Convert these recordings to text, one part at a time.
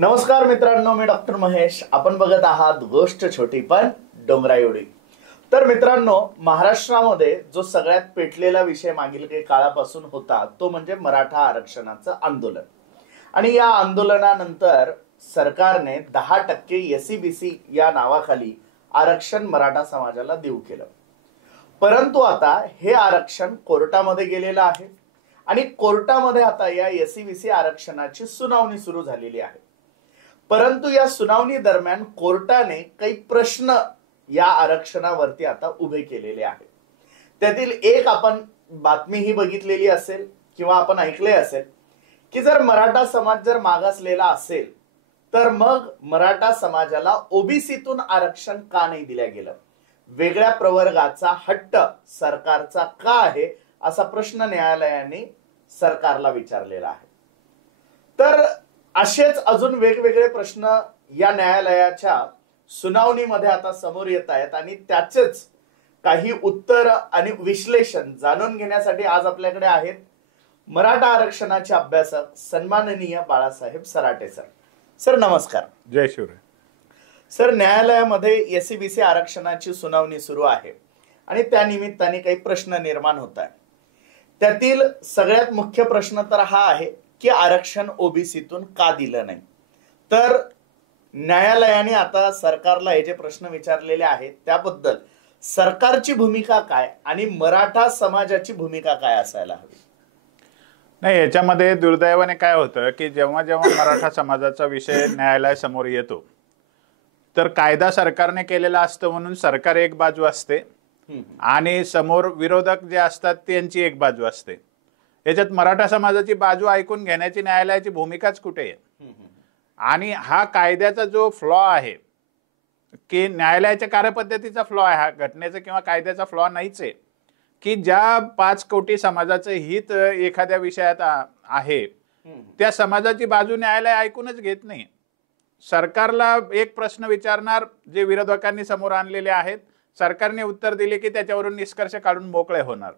नमस्कार मित्रांनो, मी डॉक्टर महेश. आपण बघत आहात गोष्ट छोटी पण डोंगरा एवढी. तर मित्रांनो, महाराष्ट्रामध्ये जो सगळ्यात पेटलेला विषय मागील काही काळापासून होता तो म्हणजे मराठा आरक्षणाचं आंदोलन. आणि या आंदोलनानंतर सरकारने 10% SEBC या नावाखाली आरक्षण मराठा समाजाला देऊ केलं. परंतु आता हे आरक्षण कोर्टामध्ये गेलेलं आहे आणि कोर्टामध्ये आता या SEBC आरक्षणाची सुनावणी सुरू झालेली आहे. परंतु या सुनावणी दरम्यान कोर्टाने काही प्रश्न या आरक्षणावरती आता उभे केलेले आहेत. त्यातील एक आपण बातमी ही बघितलेली असेल किंवा आपण ऐकले असेल की जर मराठा समाज जर मागासलेला असेल तर मग मराठा समाजाला ओबीसीतून आरक्षण का नाही दिल्या गेलं, वेगळ्या प्रवर्गाचा हट्ट सरकारचा का आहे, असा प्रश्न न्यायालयाने सरकारला विचारलेला आहे. तर असेच अजून वेगवेगळे प्रश्न या न्यायालयाच्या सुनावणीमध्ये आता समोर येत आहेत आणि त्याचेच काही उत्तर आणि विश्लेषण जाणून घेण्यासाठी आज आपल्याकडे आहेत मराठा आरक्षणाचे अभ्यासक सन्माननीय बाळासाहेब सराटे सर. सर नमस्कार. जय शिवराय. सर, न्यायालयामध्ये SEBC आरक्षणाची सुनावणी सुरू आहे आणि त्या निमित्ताने काही प्रश्न निर्माण होत आहे. त्यातील सगळ्यात मुख्य प्रश्न तर हा आहे की आरक्षण ओबीसीतून का दिलं नाही. तर न्यायालयाने आता सरकारला हे जे प्रश्न विचारलेले आहेत त्याबद्दल सरकारची भूमिका काय आणि मराठा समाजाची भूमिका काय असायला हवी. नाही, याच्यामध्ये दुर्दैवाने काय होतं की जेव्हा जेव्हा मराठा समाजाचा विषय न्यायालयासमोर येतो तर कायदा सरकारने केलेला असतो म्हणून सरकार एक बाजू असते आणि समोर विरोधक जे असतात त्यांची एक बाजू असते. याच्यात मराठा समाजाची बाजू ऐकून घेण्याची न्यायालयाची भूमिकाच कुठे आहे. आणि हा कायद्याचा जो फ्लॉ आहे की न्यायालयाच्या कार्यपद्धतीचा फ्लॉ आहे, हा घटनेचा किंवा कायद्याचा फ्लॉ नाहीच आहे की ज्या 5 कोटी समाजाचं हित एखाद्या विषयात आहे त्या समाजाची बाजू न्यायालय ऐकूनच घेत नाही. सरकारला एक प्रश्न विचारणार जे विरोधकांनी समोर आणलेले आहेत, सरकारने उत्तर दिले की त्याच्यावरून निष्कर्ष काढून मोकळे होणार.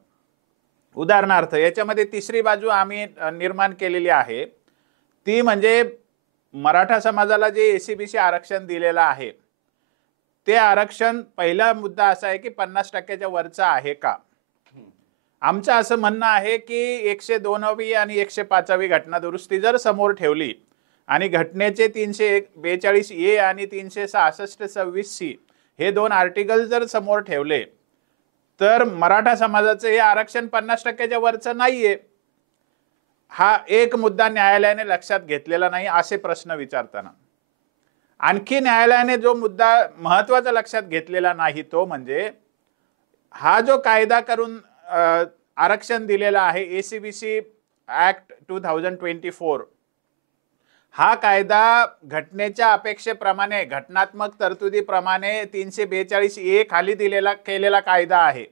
उदाहरणार्थ याच्यामध्ये तिसरी बाजू आम्ही निर्माण केलेली आहे ती म्हणजे मराठा समाजाला जे SEBC आरक्षण दिलेलं आहे ते आरक्षण, पहिला मुद्दा असा आहे की 50% वरचा आहे का. आमचं असं म्हणणं आहे की 102वी आणि 105वी घटना दुरुस्ती जर समोर ठेवली आणि घटनेचे 342A आणि 366-26C हे 2 आर्टिकल जर समोर ठेवले तर मराठा समाजाचं हे आरक्षण 50% वरचं नाहीये. हा एक मुद्दा न्यायालयाने लक्षात घेतलेला नाही असे प्रश्न विचारताना. आणखी न्यायालयाने जो मुद्दा महत्वाचा लक्षात घेतलेला नाही तो म्हणजे हा जो कायदा करून आरक्षण दिलेला आहे SEBC ऍक्ट 2024, हा कायदा घटनेच्या अपेक्षेप्रमाणे घटनात्मक तरतुदीप्रमाणे 342A खाली केलेला कायदा आहे.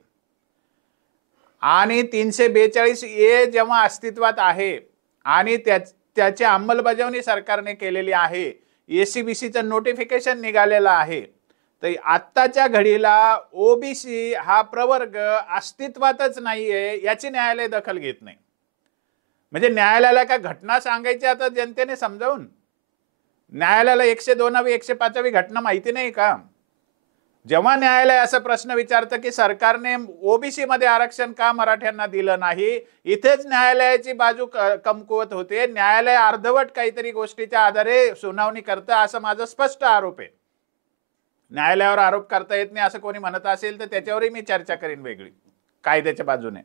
आणि 342A जेव्हा अस्तित्वात आहे आणि त्याची अंमलबजावणी सरकारने केलेली आहे, SEBCचं नोटिफिकेशन निघालेलं आहे, तर आत्ताच्या घडीला ओबीसी हा प्रवर्ग अस्तित्वातच नाहीये याची न्यायालय दखल घेत नाही. म्हणजे न्यायालयाला काय घटना सांगायची आता जनतेने समजावून? न्यायालयाला 102वी 105वी घटना माहिती नाही का? जेव्हा न्यायालय असा प्रश्न विचारतं की सरकारने ओबीसी मध्ये आरक्षण का मराठ्यांना दिलं नाही, इथेच न्यायालयाची बाजू कमकुवत होते. न्यायालय अर्धवट काहीतरी गोष्टीच्या आधारे सुनावणी करतं असं माझा स्पष्ट आरोप आहे. न्यायालयावर आरोप करता येत नाही असं कोणी म्हणत असेल तर त्याच्यावरही मी चर्चा करीन वेगळी कायद्याच्या बाजूने.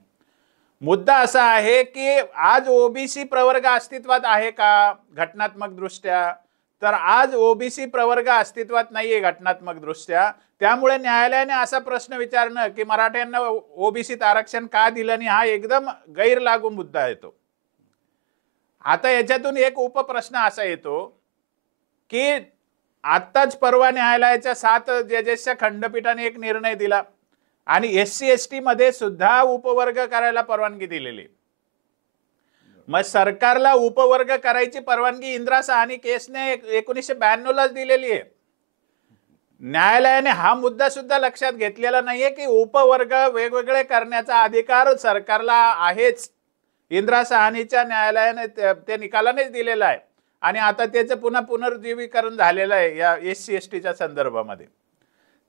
मुद्दा असा आहे की आज ओबीसी प्रवर्ग अस्तित्वात आहे का घटनात्मक दृष्ट्या? तर आज ओबीसी प्रवर्ग अस्तित्वात नाहीये घटनात्मक दृष्ट्या. त्यामुळे न्यायालयाने असा प्रश्न विचारणं की मराठ्यांना ओबीसीत आरक्षण का दिलं नाही, हा एकदम गैरलागू मुद्दा येतो. आता याच्यातून एक उपप्रश्न असा येतो की आत्ताच परवा न्यायालयाच्या 7 जजेसच्या खंडपीठाने एक निर्णय दिला आणि SC/ST मध्ये सुद्धा उपवर्ग करायला परवानगी दिलेली. मग सरकारला उपवर्ग करायची परवानगी इंदिरा साहनी केसने 1992लाच दिलेली आहे. न्यायालयाने हा मुद्दा सुद्धा लक्षात घेतलेला नाहीये की उपवर्ग वेगवेगळे करण्याचा अधिकार सरकारला आहेच. इंदिरा साहनीच्या न्यायालयाने त्या निकालानेच दिलेला आहे आणि आता त्याचं पुन्हा पुनर्जीवीकरण झालेलं आहे या SC STच्या संदर्भामध्ये.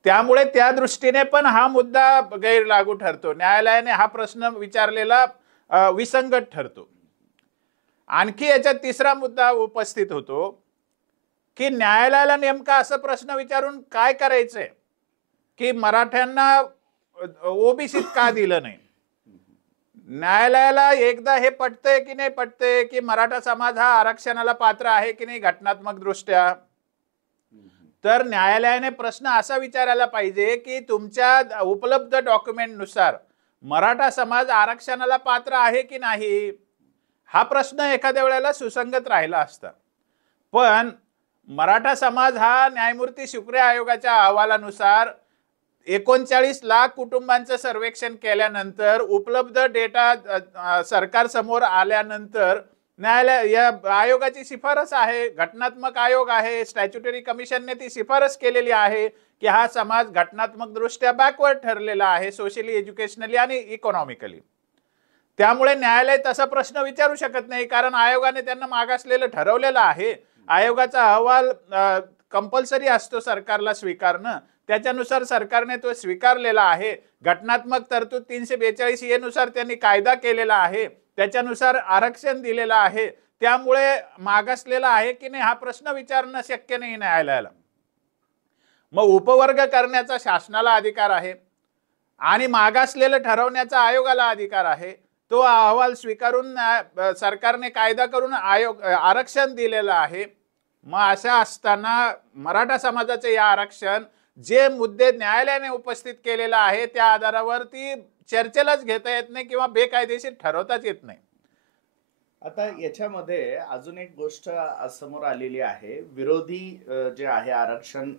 त्यामुळे त्या दृष्टीने पण हा मुद्दा गैरलागू ठरतो. न्यायालयाने हा प्रश्न विचारलेला विसंगत ठरतो. आणखी याच्यात तिसरा मुद्दा उपस्थित होतो की न्यायालयाला नेमका असं प्रश्न विचारून काय करायचंय की मराठ्यांना ओबीसीत का दिलं नाही. न्यायालयाला एकदा हे पटतंय की नाही पटतंय की मराठा समाज हा आरक्षणाला पात्र आहे की नाही घटनात्मक दृष्ट्या. तर न्यायालयाने प्रश्न असा विचारायला पाहिजे की तुमच्या उपलब्ध डॉक्युमेंट नुसार मराठा समाज आरक्षणाला पात्र आहे की नाही. हा प्रश्न एखाद्या वेळेला सुसंगत राहिला असता. पण मराठा समाज हा न्यायमूर्ती शुक्रे आयोगाच्या अहवालानुसार 39 लाख कुटुंबांचं सर्वेक्षण केल्यानंतर उपलब्ध डेटा सरकार समोर आल्यानंतर न्यायालय या आयोगाची शिफारस आहे, घटनात्मक आयोग आहे, स्टॅच्युटरी कमिशनने ती शिफारस केलेली आहे की हा समाज घटनात्मक दृष्ट्या बॅकवर्ड ठरलेला आहे सोशली, एज्युकेशनली आणि इकॉनॉमिकली. त्यामुळे न्यायालय तसा प्रश्न विचारू शकत नाही कारण आयोगाने त्यांना मागासलेलं ठरवलेलं आहे. आयोगाचा अहवाल कंपल्सरी असतो सरकारला स्वीकारणं. त्याच्यानुसार सरकारने तो स्वीकारलेला आहे. घटनात्मक तरतूद 342A नुसार त्यांनी कायदा केलेला आहे, त्याच्यानुसार आरक्षण दिलेलं आहे. त्यामुळे मागासलेला आहे की नाही हा प्रश्न विचारणं शक्य नाही न्यायालयाला. मग उपवर्ग करण्याचा शासनाला अधिकार आहे आणि मागासलेलं ठरवण्याचा आयोगाला अधिकार आहे. तो अहवाल स्वीकारून सरकारने कायदा करून आरक्षण दिलेलं आहे. मग अशा असताना मराठा समाजाचे या आरक्षण जे मुद्दे न्यायालयाने उपस्थित केलेला आहे त्या आधारावरती चर्चेलाच घेता येत नाही किंवा बेकायदेशीर ठरवताच येत नाही. आता याच्यामध्ये अजून एक गोष्ट समोर आलेली आहे. विरोधी जे आहे आरक्षण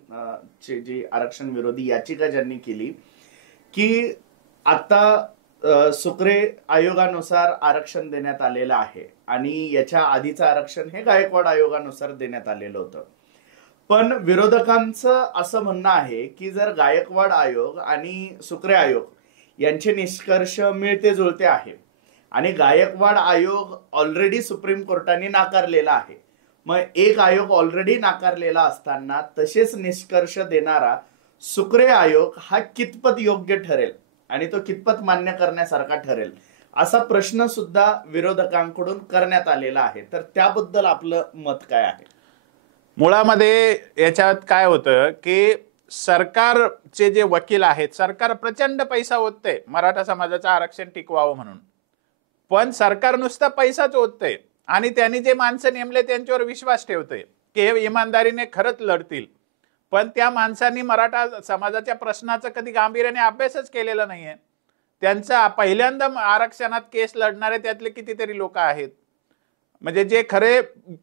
जी आरक्षण विरोधी याचिका ज्यांनी केली की आता सुक्रे आयोगानुसार आरक्षण देण्यात आलेलं आहे आणि याच्या आधीचं आरक्षण हे गायकवाड आयोगानुसार देण्यात आलेलं होतं. पण विरोधकांचं असं म्हणणं आहे की जर गायकवाड आयोग आणि सुक्रे आयोग यांचे निष्कर्ष मिळते जुळते आहे आणि गायकवाड आयोग ऑलरेडी सुप्रीम कोर्टाने नाकारलेला आहे, मग एक आयोग ऑलरेडी नाकारलेला असताना तसेच निष्कर्ष देणारा सुक्रे आयोग हा कितपत योग्य ठरेल आणि तो कितपत मान्य करण्यासारखा ठरेल असा प्रश्न सुद्धा विरोधकांकडून करण्यात आलेला आहे. तर त्याबद्दल आपलं मत काय आहे? मुळामध्ये याच्यात काय होतं की सरकारचे जे वकील आहेत, सरकार प्रचंड पैसा ओतते मराठा समाजाचं आरक्षण टिकवावं म्हणून. पण सरकार नुसता पैसाच ओतते आणि त्यांनी जे माणसं नेमले त्यांच्यावर विश्वास ठेवते की हे इमानदारीने खरंच लढतील. पण त्या माणसांनी मराठा समाजाच्या प्रश्नाचं कधी गांभीर्याने अभ्यासच केलेला नाहीये. त्यांचा पहिल्यांदा आरक्षणात केस लढणारे त्यातले कितीतरी लोक आहेत. म्हणजे जे खरे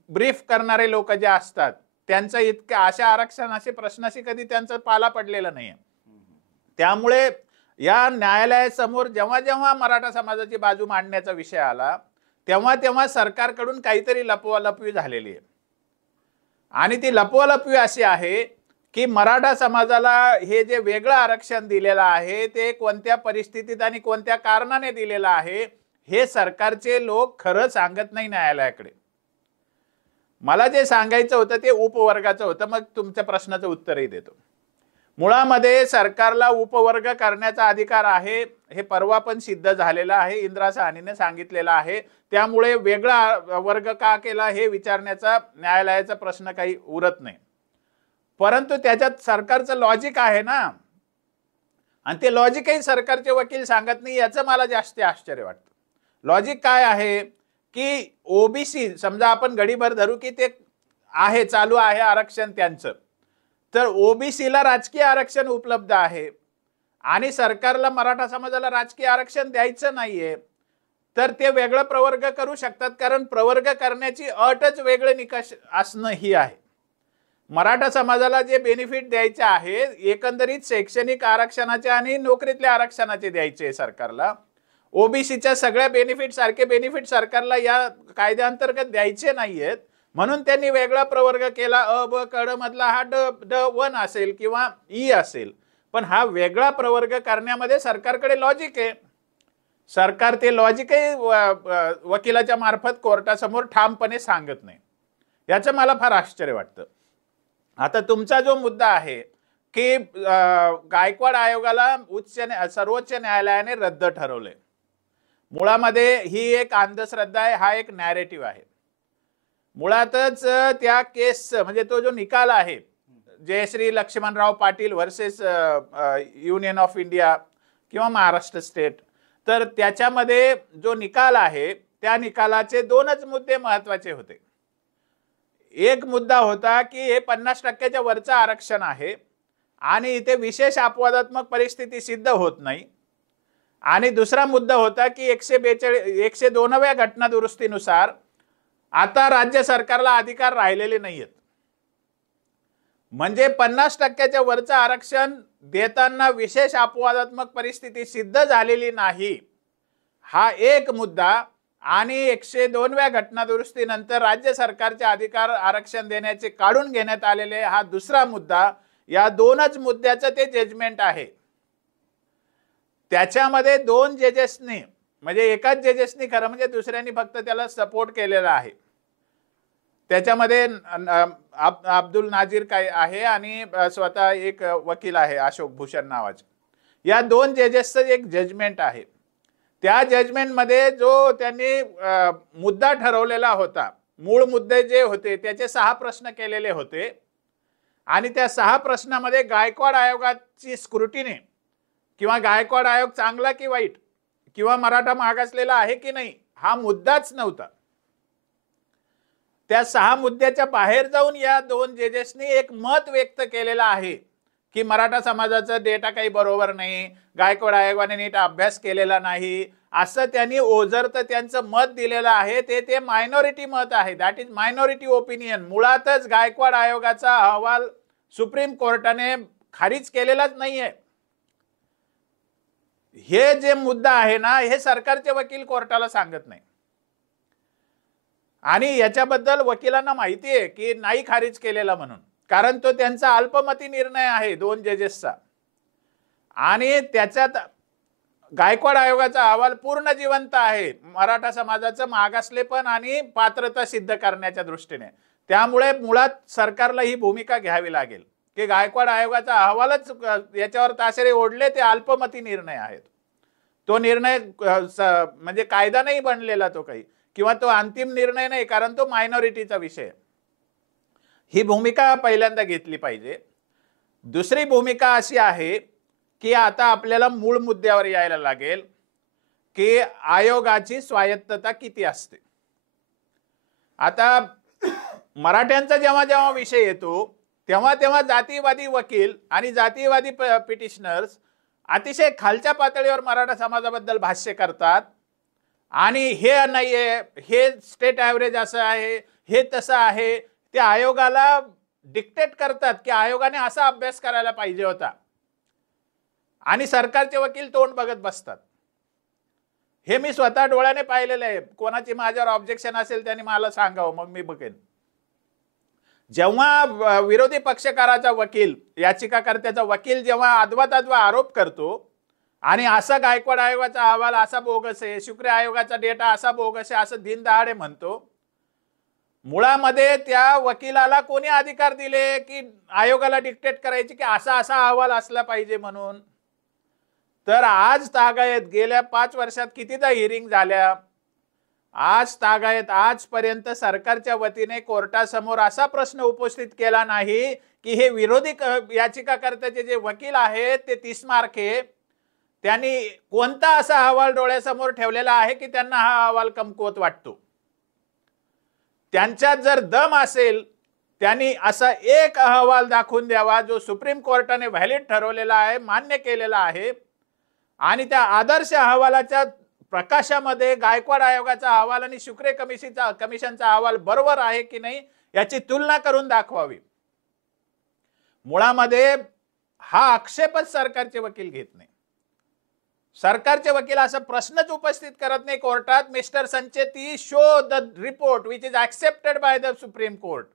ब्रीफ करणारे लोक जे असतात त्यांचं इतकं अशा आरक्षणाशी प्रश्नाशी कधी त्यांचा पाला पडलेला नाहीये. त्यामुळे या न्यायालयासमोर जेव्हा जेव्हा मराठा समाजाची बाजू मांडण्याचा विषय आला तेव्हा तेव्हा सरकारकडून काहीतरी लपवालपवी झालेली आहे. आणि ती लपवालपवी अशी आहे की मराठा समाजाला हे जे वेगळं आरक्षण दिलेलं आहे ते कोणत्या परिस्थितीत आणि कोणत्या कारणाने दिलेलं आहे हे सरकारचे लोक खरं सांगत नाही न्यायालयाकडे. मला जे सांगायचं होतं ते उपवर्गाचं होतं, मग तुमच्या प्रश्नाचं उत्तरही देतो. मुळामध्ये सरकारला उपवर्ग करण्याचा अधिकार आहे हे परवा पण सिद्ध झालेलं आहे, इंदिरा साहनीने सांगितलेलं आहे. त्यामुळे वेगळा वर्ग का केला हे विचारण्याचा न्यायालयाचा प्रश्न काही उरत नाही. परंतु त्याच्यात सरकारचं लॉजिक आहे ना, आणि ते लॉजिकही सरकारचे वकील सांगत नाही, याचं मला जास्त आश्चर्य वाटतं. लॉजिक काय आहे की ओबीसी समजा आपण गडीभर धरू की ते आहे चालू आहे आरक्षण त्यांचं, तर ओबीसीला राजकीय आरक्षण उपलब्ध आहे आणि सरकारला मराठा समाजाला राजकीय आरक्षण द्यायचं नाहीये, तर ते वेगळं प्रवर्ग करू शकतात. कारण प्रवर्ग करण्याची अटच वेगळे निकष असणं ही आहे. मराठा समाजाला जे बेनिफिट द्यायचे आहे एकंदरीत शैक्षणिक आरक्षणाचे आणि नोकरीतल्या आरक्षणाचे द्यायचे सरकारला. ओबीसीच्या सगळ्या बेनिफिट सारखे बेनिफिट सरकारला या कायद्याअंतर्गत द्यायचे नाहीयेत, म्हणून त्यांनी वेगळा प्रवर्ग केला. अ ब कड मधला हा D1 असेल किंवा ई असेल. पण हा वेगळा प्रवर्ग करण्यामध्ये सरकारकडे लॉजिक आहे. सरकार ते लॉजिकही वकिलाच्या मार्फत कोर्टासमोर ठामपणे सांगत नाही. याचं मला फार आश्चर्य वाटतं. आता तुमचा जो मुद्दा आहे की गायकवाड आयोगाला सर्वोच्च न्यायालयाने रद्द ठरवले, मुळामध्ये ही एक अंधश्रद्धा आहे, हा एक नॅरेटिव्ह आहे. मुळातच त्या केसचं म्हणजे तो जो निकाल आहे Jayashree Laxmanrao Patil versus union of India किंवा महाराष्ट्र स्टेट, तर त्याच्यामध्ये जो निकाल आहे त्या निकालाचे दोनच मुद्दे महत्वाचे होते. एक मुद्दा होता की हे 50% वरचं आरक्षण आहे आणि इथे विशेष अपवादात्मक परिस्थिती सिद्ध होत नाही, आणि दुसरा मुद्दा होता की 102व्या घटना दुरुस्तीनुसार आता राज्य सरकारला अधिकार राहिलेले नाहीयेत. म्हणजे 50% वरचं आरक्षण देताना विशेष अपवादात्मक परिस्थिती सिद्ध झालेली नाही, हा एक मुद्दा, आणि 102व्या घटना दुरुस्तीनंतर राज्य सरकारचे अधिकार आरक्षण देण्याचे काढून घेण्यात आलेले हा दुसरा मुद्दा. या दोनच मुद्द्याचं ते जजमेंट आहे. त्याच्यामध्ये दोन जजेसनी म्हणजे एकाच जजेसनी खरं म्हणजे दुसऱ्यांनी फक्त त्याला सपोर्ट केलेला आहे. त्याच्यामध्ये अब्दुल नाझीर काय आहे आणि स्वतः एक वकील आहे अशोक भूषण नावाचे. या दोन जजेसचं एक जजमेंट आहे. त्या जजमेंटमध्ये जो त्यांनी मुद्दा ठरवलेला होता, मूळ मुद्दे जे होते त्याचे 6 प्रश्न केलेले होते, आणि त्या 6 प्रश्नामध्ये गायकवाड आयोगाची स्क्रुटिनी किंवा गायकवाड आयोग चांगला की वाईट किंवा मराठा मागासलेला आहे की नाही हा मुद्दाच नव्हता. त्या 6 मुद्द्याच्या बाहेर जाऊन या दोन जजेसनी एक मत व्यक्त केलेलं आहे की मराठा समाजाचा डेटा काही बरोबर नाही, गायकवाड आयोगाने नीट अभ्यास केलेला नाही, असं त्यांनी ओझरतं त्यांचं मत दिलेलं आहे. ते मायनॉरिटी मत आहे, दॅट इज मायनॉरिटी ओपिनियन. मुळातच गायकवाड आयोगाचा अहवाल सुप्रीम कोर्टाने खारिज केलेलाच नाहीये. हे जे मुद्दा आहे ना, हे सरकारचे वकील कोर्टाला सांगत नाही, आणि याच्याबद्दल वकिलांना माहिती आहे की नाही खारिज केलेला म्हणून, कारण तो त्यांचा अल्पमती निर्णय आहे 2 जजेसचा. आणि त्याच्यात गायकवाड आयोगाचा अहवाल पूर्ण जिवंत आहे मराठा समाजाचं मागासलेपण आणि पात्रता सिद्ध करण्याच्या दृष्टीने. त्यामुळे मुळात सरकारला ही भूमिका घ्यावी लागेल की गायकवाड आयोगाचा अहवालच याच्यावर ताशेरे ओढले, ते अल्पमती निर्णय आहेत. तो निर्णय म्हणजे कायदा नाही बनलेला तो काही, किंवा तो अंतिम निर्णय नाही, कारण तो मायनॉरिटीचा विषय. ही भूमिका पहिल्यांदा घेतली पाहिजे. दुसरी भूमिका अशी आहे की आता आपल्याला मूळ मुद्द्यावर यायला लागेल की आयोगाची स्वायत्तता किती असते. आता मराठ्यांचा जेव्हा जेव्हा विषय येतो तेव्हा तेव्हा जातीवादी वकील आणि जातीवादी पिटिशनर्स अतिशय खालच्या पातळीवर मराठा समाजाबद्दल भाष्य करतात, आणि हे नाहीये, हे स्टेट ॲव्हरेज असं आहे, हे तसं आहे. ते आयोगाला डिक्टेट करतात की आयोगाने असा अभ्यास करायला पाहिजे होता, आणि सरकारचे वकील तोंड बघत बसतात. हे मी स्वतः डोळ्याने पाहिलेलं आहे. कोणाची माझ्यावर ऑब्जेक्शन असेल त्यांनी मला सांगावं, मग मी बघेन. जेव्हा विरोधी पक्षकाराचा वकील, याचिकाकर्त्याचा वकील जेव्हा अद्वा आरोप करतो आणि असा गायकवाड आयोगाचा अहवाल असा बोगस आहे, शुक्र आयोगाचा डेटा असा बोगस आहे असं दिनदहाडे म्हणतो, मुळामध्ये त्या वकिलाला कोणी अधिकार दिले की आयोगाला डिक्टेट करायचे की असा असा अहवाल असला पाहिजे म्हणून? तर आज तागायत गेल्या 5 वर्षात कितीदा हिअरिंग झाल्या, आज तागायत आजपर्यंत सरकारच्या वतीने कोर्टासमोर असा प्रश्न उपस्थित केला नाही की हे विरोधी याचिकाकर्त्याचे जे वकील आहेत ते 30 मार्के, त्यांनी कोणता असा अहवाल डोळ्यासमोर ठेवलेला आहे की त्यांना हा अहवाल कमकुवत वाटतो. त्यांच्यात जर दम असेल त्यांनी असा एक अहवाल दाखवून द्यावा जो सुप्रीम कोर्टाने व्हॅलिड ठरवलेला आहे, मान्य केलेला आहे, आणि त्या आदर्श अहवालाच्या प्रकाशामध्ये गायकवाड आयोगाचा अहवाल आणि शुक्रे कमिशनचा अहवाल बरोबर आहे की नाही याची तुलना करून दाखवावी. मुळामध्ये हा आक्षेपच सरकारचे वकील घेत नाही. सरकारचे वकील असा प्रश्नच उपस्थित करत नाही कोर्टात, mister Sancheti show the report which is accepted by the supreme court.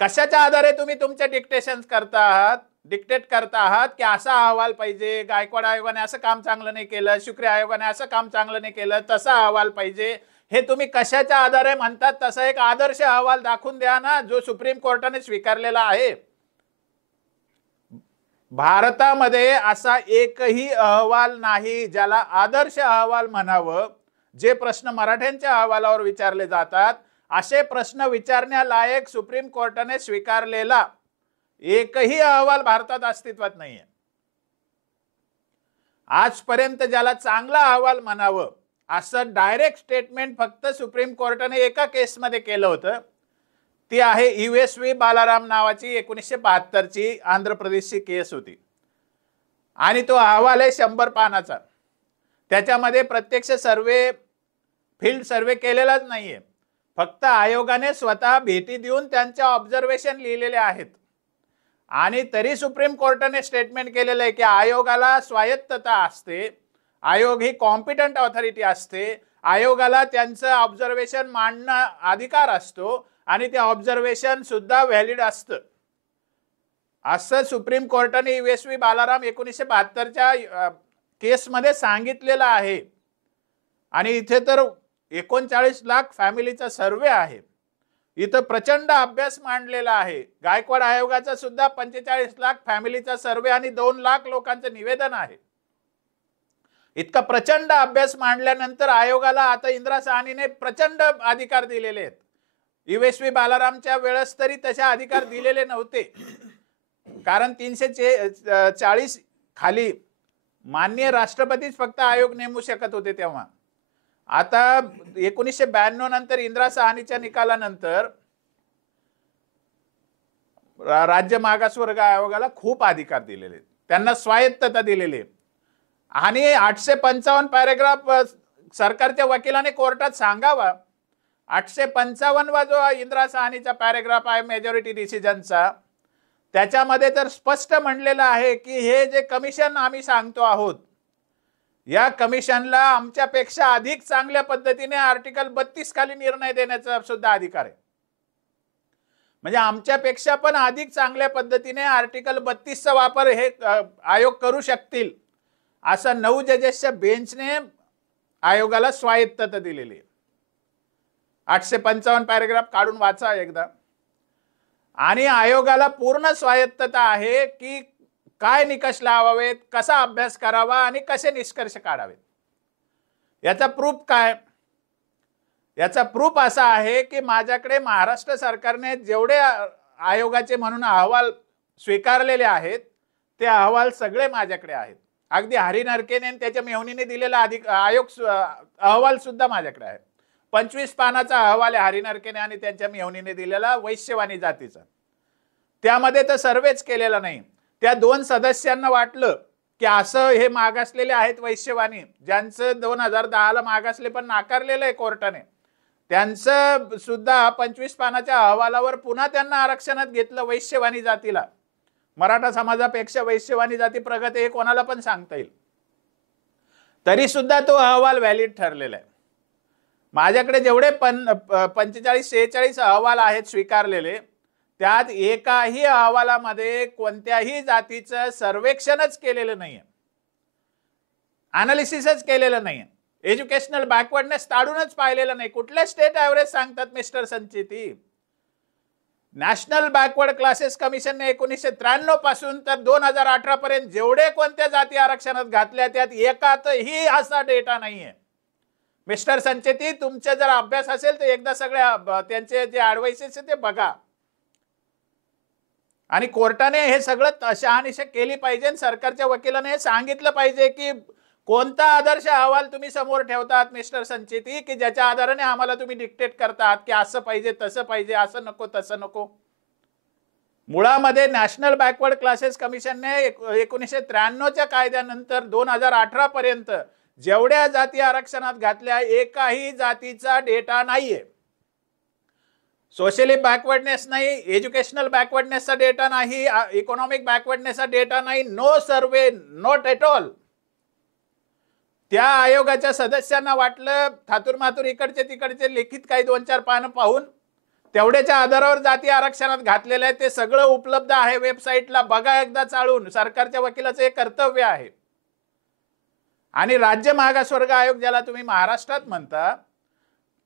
कशाच्या आधारे तुम्ही तुमचे डिक्टेशन्स करता आहात, डिक्टेट करता आहात की असा अहवाल पाहिजे, गायकवाड आयोगाने असं काम चांगलं नाही केलं, शुक्रे आयोगाने असं काम चांगलं नाही केलं, तसा अहवाल पाहिजे. हे तुम्ही कशाच्या आधारे म्हणतात? तसा एक आदर्श अहवाल दाखवून द्या ना, जो सुप्रीम कोर्टाने स्वीकारलेला आहे. भारतामध्ये असा एकही अहवाल नाही ज्याला आदर्श अहवाल म्हणावं. जे प्रश्न मराठ्यांच्या अहवालावर विचारले जातात असे प्रश्न विचारण्यालायक सुप्रीम कोर्टाने स्वीकारलेला एकही अहवाल भारतात अस्तित्वात नाहीये. आजपर्यंत ज्याला चांगला अहवाल म्हणावं असं डायरेक्ट स्टेटमेंट फक्त सुप्रीम कोर्टाने एका केसमध्ये केलं होतं. ती आहे USV बालाराम नावाची 1972ची आंध्र प्रदेशची केस होती. आणि तो अहवाल आहे 100 पानाचा. त्याच्यामध्ये प्रत्यक्ष सर्वे, फील्ड सर्वे केलेलाच नाहीये. फक्त आयोगाने स्वतः भेटी देऊन त्यांच्या ऑब्झर्वेशन लिहिलेले आहेत. आणि तरी सुप्रीम कोर्टाने स्टेटमेंट केलेलं आहे की आयोगाला स्वायत्तता असते, आयोग ही कॉम्पिटंट ऑथॉरिटी असते, आयोगाला त्यांचं ऑब्झर्वेशन मांडणं अधिकार असतो आणि ते ऑब्झर्वेशन सुद्धा व्हॅलिड असतं. असं सुप्रीम कोर्टाने USV बालाराम 1972च्या केसमध्ये सांगितलेलं आहे. आणि इथे तर 39 लाख फॅमिलीचा सर्वे आहे. इथं प्रचंड अभ्यास मांडलेला आहे. गायकवाड आयोगाचा सुद्धा 45 लाख फॅमिलीचा सर्वे आणि 2 लाख लोकांचं निवेदन आहे. इतका प्रचंड अभ्यास मांडल्यानंतर आयोगाला आता इंदिरा साहनीने प्रचंड अधिकार दिलेले आहेत. USV बालारामच्या वेळेस तरी तसे अधिकार दिलेले नव्हते, कारण 340 खाली माननीय राष्ट्रपतीच फक्त आयोग नेमू शकत होते तेव्हा. आता 1992 नंतर इंदिरा साहनीच्या निकालानंतर राज्य मागासवर्ग आयोगाला खूप अधिकार दिलेले, त्यांना स्वायत्तता दिलेली. आणि 855 पॅरेग्राफ सरकारच्या वकिलाने कोर्टात सांगावा. 855वा जो इंदिरा साहनीचा पॅरेग्राफ आहे मेजॉरिटी डिसिजनचा, त्याच्यामध्ये तर स्पष्ट म्हणलेलं आहे की हे जे कमिशन आम्ही सांगतो आहोत, या कमिशनला आमच्यापेक्षा अधिक चांगल्या पद्धतीने आर्टिकल 32 खाली निर्णय देण्याचा सुद्धा अधिकार आहे. म्हणजे आमच्यापेक्षा पण अधिक चांगल्या पद्धतीने आर्टिकल 32चा वापर हे आयोग करू शकतील, असं 9 जजेसच्या बेंचने आयोगाला स्वायत्तता दिलेली आहे. 855 पॅरेग्राफ काढून वाचा एकदा. आणि आयोगाला पूर्ण स्वायत्तता आहे की काय निकष लावावेत, कसा अभ्यास करावा आणि कसे निष्कर्ष काढावेत. याचा प्रूफ काय? याचा प्रूफ असा आहे की माझ्याकडे महाराष्ट्र सरकारने जेवढे आयोगाचे म्हणून अहवाल स्वीकारलेले आहेत ते अहवाल सगळे माझ्याकडे आहेत. अगदी हरी नरकेने त्याच्या मेहुणीने दिलेला आयोग अहवाल सुद्धा माझ्याकडे आहे. 25 पानाचा अहवाल आहे हरी नरकेने आणि त्यांच्या मेहुणीने दिलेला वैश्यवाणी जातीचा. त्यामध्ये तर सर्वेच केलेला नाही. त्या 2 सदस्यांना वाटलं की असं हे मागासलेले आहेत वैश्यवाणी, ज्यांचं 2010ला मागासले पण नाकारलेलं आहे कोर्टाने, त्यांचं सुद्धा 25 पानाच्या अहवालावर पुन्हा त्यांना आरक्षणात घेतलं वैश्यवाणी जातीला. मराठा समाजापेक्षा वैश्यवाणी जाती प्रगत हे कोणाला पण सांगता येईल. तरी सुद्धा तो अहवाल व्हॅलिड ठरलेला आहे. माझ्याकडे जेवढे 45-46 अहवाल आहेत स्वीकारलेले, त्यात एकाही अहवालामध्ये कोणत्याही जातीचं सर्वेक्षणच केलेलं नाहीये, अनालिसिसच केलेलं नाहीये, एज्युकेशनल बॅकवर्डनेस ताडूनच पाहिलेलं नाही. कुठले स्टेट ॲव्हरेज सांगतात mister Sancheti? National backward classes कमिशनने 1993 पासून तर 2018 पर्यंत जेवढे कोणत्या जाती आरक्षणात घातल्या त्यात एकातही असा डेटा नाहीये. मिस्टर संचेती, तुमचे जर अभ्यास असेल तर एकदा सगळ्या त्यांचे जे ॲडवाइसेस ते बघा. आणि कोर्टाने हे सगळं शहानिशा केली पाहिजे. सरकारच्या वकिलाने हे सांगितलं पाहिजे की कोणता आदर्श अहवाल तुम्ही समोर ठेवतात मिस्टर संचेती, की ज्याच्या आधाराने आम्हाला तुम्ही डिक्टेट करतात की असं पाहिजे तसं पाहिजे, असं नको तसं नको. मुळामध्ये नॅशनल बॅकवर्ड क्लासेस कमिशनने 1993च्या कायद्यानंतर 2018 पर्यंत जेवढ्या जाती आरक्षणात घातल्या एकाही जातीचा डेटा नाहीये. सोशली बॅकवर्डनेस नाही, एज्युकेशनल बॅकवर्डनेसचा डेटा नाही, इकॉनॉमिक बॅकवर्डनेसचा डेटा नाही, no survey, not at all. त्या आयोगाच्या सदस्यांना वाटलं थातूर मातूर इकडचे तिकडचे लिखित काही 2-4 पानं पाहून तेवढ्याच्या आधारावर जाती आरक्षणात घातलेले आहे. ते सगळं उपलब्ध आहे वेबसाईटला, बघा एकदा चाळून. सरकारच्या वकिलाचं हे कर्तव्य आहे. आणि राज्य मागासवर्ग आयोग ज्याला तुम्ही महाराष्ट्रात म्हणता,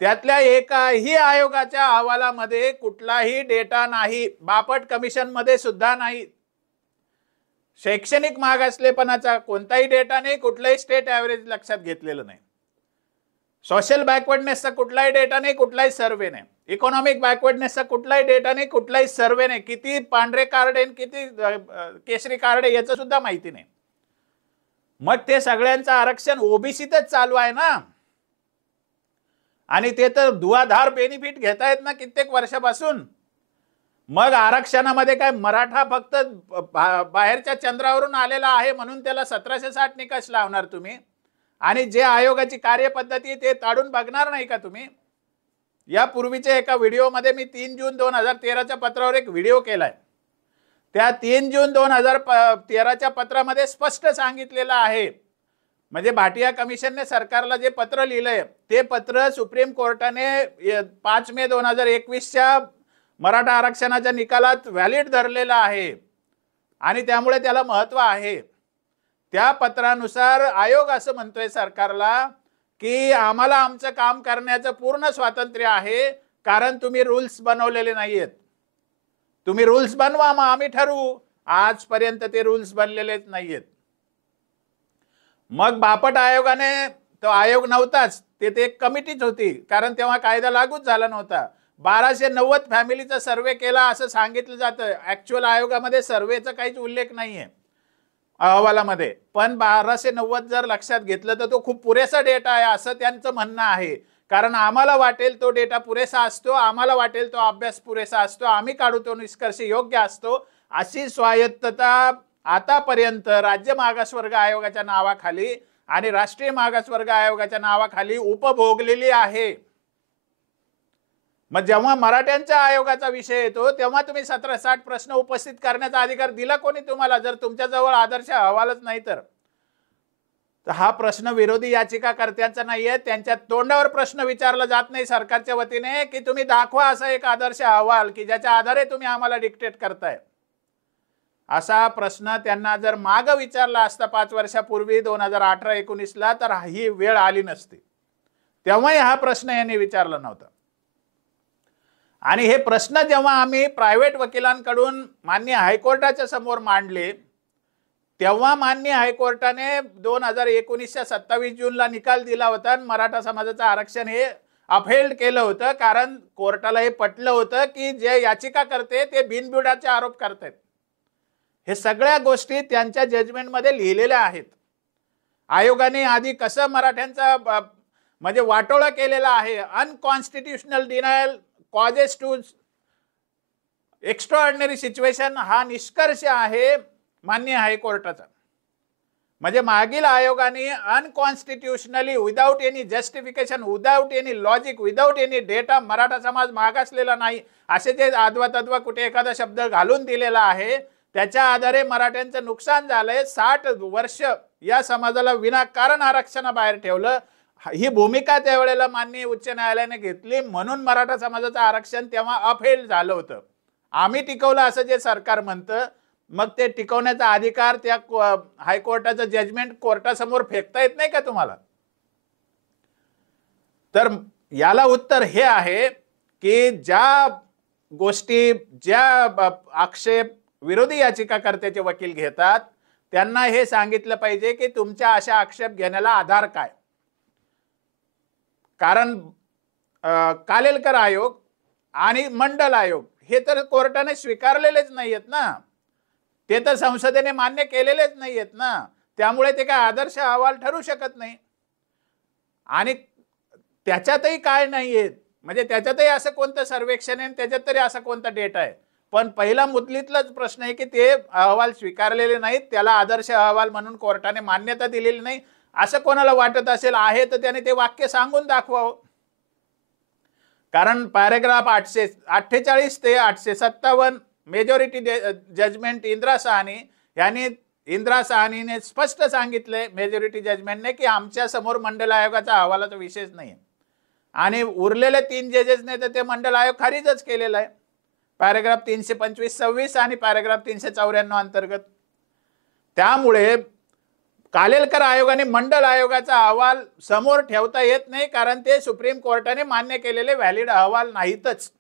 त्यातल्या एकाही आयोगाच्या अहवालामध्ये कुठलाही डेटा नाही, बापट कमिशन मध्ये सुद्धा नाही. शैक्षणिक मागासलेपणाचा कोणताही डेटा नाही, कुठलाही स्टेट ऍव्हरेज लक्षात घेतलेलं नाही. सोशल बॅकवर्डनेसचा कुठलाही डेटा नाही, कुठलाही सर्व्हे नाही. इकॉनॉमिक बॅकवर्डनेसचा कुठलाही डेटा नाही, कुठलाही सर्व्हे नाही. किती पांढरे कार्ड आहे किती केशरी कार्ड आहे याचं सुद्धा माहिती नाही. मग ते सगळ्यांचं आरक्षण ओबीसीतच चालू आहे ना, आणि ते तर धुआधार बेनिफिट घेतायत ना कित्येक वर्षापासून. मग आरक्षणामध्ये काय मराठा फक्त बाहेरच्या चंद्रावरून आलेला आहे म्हणून त्याला 1760 निकष लावणार तुम्ही, आणि जे आयोगाची कार्यपद्धती ते ताडून बघणार नाही का तुम्ही? यापूर्वीच्या एका व्हिडिओमध्ये मी 3 जून 2013च्या पत्रावर एक व्हिडिओ केलाय. त्या 3 जून 2013च्या पत्रामध्ये स्पष्ट सांगितलेलं आहे, म्हणजे भाटिया कमिशनने सरकारला जे पत्र लिहिलंय ते पत्र सुप्रीम कोर्टाने 5 मे 2021च्या मराठा आरक्षणाच्या निकालात व्हॅलिड धरलेलं आहे आणि त्यामुळे त्याला महत्व आहे. त्या पत्रानुसार आयोग असं म्हणतोय सरकारला की आम्हाला आमचं काम करण्याचं पूर्ण स्वातंत्र्य आहे, कारण तुम्ही रूल्स बनवलेले नाहीयेत. तुम्ही रूल्स बनवा, मग आम्ही ठरवू. आजपर्यंत ते रूल्स बनलेलेच नाहीयेत. मग बापट आयोगाने, तो आयोग नव्हताच, ते एक कमिटीच होती, कारण तेव्हा कायदा लागूच झाला नव्हता. 1290 फॅमिलीचा सर्वे केला असं सांगितलं जातं. ऍक्च्युअल आयोगामध्ये सर्वेचा काहीच उल्लेख नाहीये अहवालामध्ये, पण 1290 जर लक्षात घेतलं तर तो खूप पुरेसा डेटा आहे असं त्यांचं म्हणणं आहे. कारण आम्हाला वाटेल तो डेटा पुरेसा असतो, आम्हाला वाटेल तो अभ्यास पुरेसा असतो, आम्ही काढू तो निष्कर्ष योग्य असतो, अशी स्वायत्तता आतापर्यंत राज्य मागासवर्ग आयोगाच्या नावाखाली आणि राष्ट्रीय मागासवर्ग आयोगाच्या नावाखाली उपभोगलेली आहे. मग जेव्हा मराठ्यांच्या आयोगाचा विषय येतो तेव्हा तुम्ही 1760 प्रश्न उपस्थित करण्याचा अधिकार दिला कोणी तुम्हाला, जर तुमच्याजवळ आदर्श अहवालच नाही तर? हा प्रश्न विरोधी याचिकाकर्त्यांचा नाहीये, त्यांच्या तोंडावर प्रश्न विचारला जात नाही सरकारच्या वतीने की तुम्ही दाखवा असा एक आदर्श अहवाल की ज्याच्या आधारे तुम्ही आम्हाला डिक्टेट करताय. असा प्रश्न त्यांना जर माग विचारला असता 5 वर्षापूर्वी 2018-19ला तर ही वेळ आली नसती. तेव्हाही हा प्रश्न यांनी विचारला नव्हता. आणि हे प्रश्न जेव्हा आम्ही प्रायव्हेट वकिलांकडून माननीय हायकोर्टाच्या समोर मांडले तेव्हा माननीय हायकोर्टाने 2019च्या 27 जूनला निकाल दिला होता आणि मराठा समाजाचं आरक्षण हे अपहेल्ड केलं होतं, कारण कोर्टाला हे पटलं होतं की जे याचिका करते ते बिनबुडाचे आरोप करतात. हे सगळ्या गोष्टी त्यांच्या जजमेंटमध्ये लिहिलेल्या आहेत. आयोगाने आधी कसं मराठ्यांचा म्हणजे वाटोळा केलेला आहे, unconstitutional denial causes to extraordinary situation, हा निष्कर्ष आहे माननीय हायकोर्टाचा. म्हणजे मागील आयोगाने unconstitutionally, without any justification, without any logic, without any data Maratha समाज मागासलेला नाही असे जे आदवा तद्वा कुठे एखादा शब्द घालून दिलेला आहे त्याच्या आधारे मराठ्यांचं नुकसान झालंय. 60 वर्ष या समाजाला विनाकारण आरक्षणाबाहेर ठेवलं. ही भूमिका त्यावेळेला माननीय उच्च न्यायालयाने घेतली, म्हणून मराठा समाजाचं आरक्षण तेव्हा अपहेल्ड झालं होतं. आम्ही टिकवलं असं जे सरकार म्हणतं, मग ते टिकवण्याचा अधिकार त्या हायकोर्टाचं जजमेंट कोर्टासमोर फेकता येत नाही का तुम्हाला? तर याला उत्तर हे आहे की ज्या गोष्टी, ज्या आक्षेप विरोधी याचिकाकर्त्याचे वकील घेतात त्यांना हे सांगितलं पाहिजे की तुमच्या अशा आक्षेप घेण्याला आधार काय. कारण कालेलकर आयोग आणि मंडल आयोग हे तर कोर्टाने स्वीकारलेलेच नाहीयेत ना, ते तर संसदेने मान्य केलेलेच नाहीयेत ना, त्यामुळे ते काय आदर्श अहवाल ठरू शकत नाही. आणि त्याच्यातही काय नाहीये, म्हणजे त्याच्यातही असं कोणतं सर्वेक्षण आहे, त्याच्यात तरी असा कोणता डेटा आहे. पण पहिला मुद्दलीतलाच प्रश्न आहे की ते अहवाल स्वीकारलेले नाहीत, त्याला आदर्श अहवाल म्हणून कोर्टाने मान्यता दिलेली नाही. असं कोणाला वाटत असेल आहे तर त्याने ते वाक्य सांगून दाखवावं. कारण पॅरेग्राफ 848 ते 857 मेजॉरिटी जजमेंट इंदिरा साहनी यांनी, इंदिरा साहनीने स्पष्ट सांगितले मेजॉरिटी जजमेंटने की आमच्या समोर मंडल आयोगाचा अहवालाचा विषयच नाही, आणि उरलेले 3 जजेसने तर ते मंडल आयोग खारिजच केलेला आहे पॅरेग्राफ 325-26 आणि पॅरेग्राफ 394 अंतर्गत. त्यामुळे कालेलकर आयोगाने मंडल आयोगाचा अहवाल समोर ठेवता येत नाही, कारण ते सुप्रीम कोर्टाने मान्य केलेले व्हॅलिड अहवाल नाहीतच.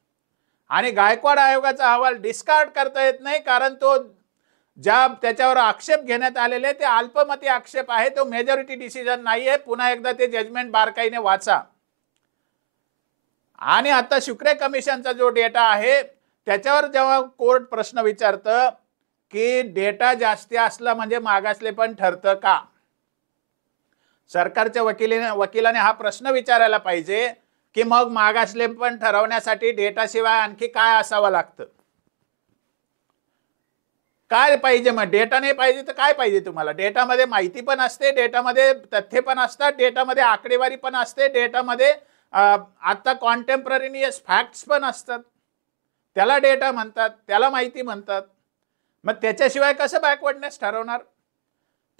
आणि गायकवाड आयोगाचा अहवाल डिस्कार्ड करता येत नाही, कारण तो ज्या त्याच्यावर आक्षेप घेण्यात आलेले ते अल्पमती आक्षेप आहे, तो मेजॉरिटी डिसिजन नाहीये. पुन्हा एकदा ते जजमेंट बारकाईने वाचा. आणि आता शुक्रे कमिशनचा जो डेटा आहे त्याच्यावर जेव्हा कोर्ट प्रश्न विचारतं की डेटा जास्ती असला म्हणजे मागासले पण ठरतं का, सरकारच्या वकिलाने हा प्रश्न विचारायला पाहिजे की मग मागासले पण ठरवण्यासाठी डेटा शिवाय आणखी काय असावं लागतं, काय पाहिजे. मग डेटा नाही पाहिजे तर काय पाहिजे तुम्हाला? डेटामध्ये माहिती पण असते, डेटामध्ये तथ्य पण असतात, डेटामध्ये आकडेवारी पण असते, डेटामध्ये आता कॉन्टेम्पररीनियस फॅक्ट्स पण असतात. त्याला डेटा म्हणतात, त्याला माहिती म्हणतात. मग त्याच्याशिवाय कसं बॅकवर्डनेस ठरवणार?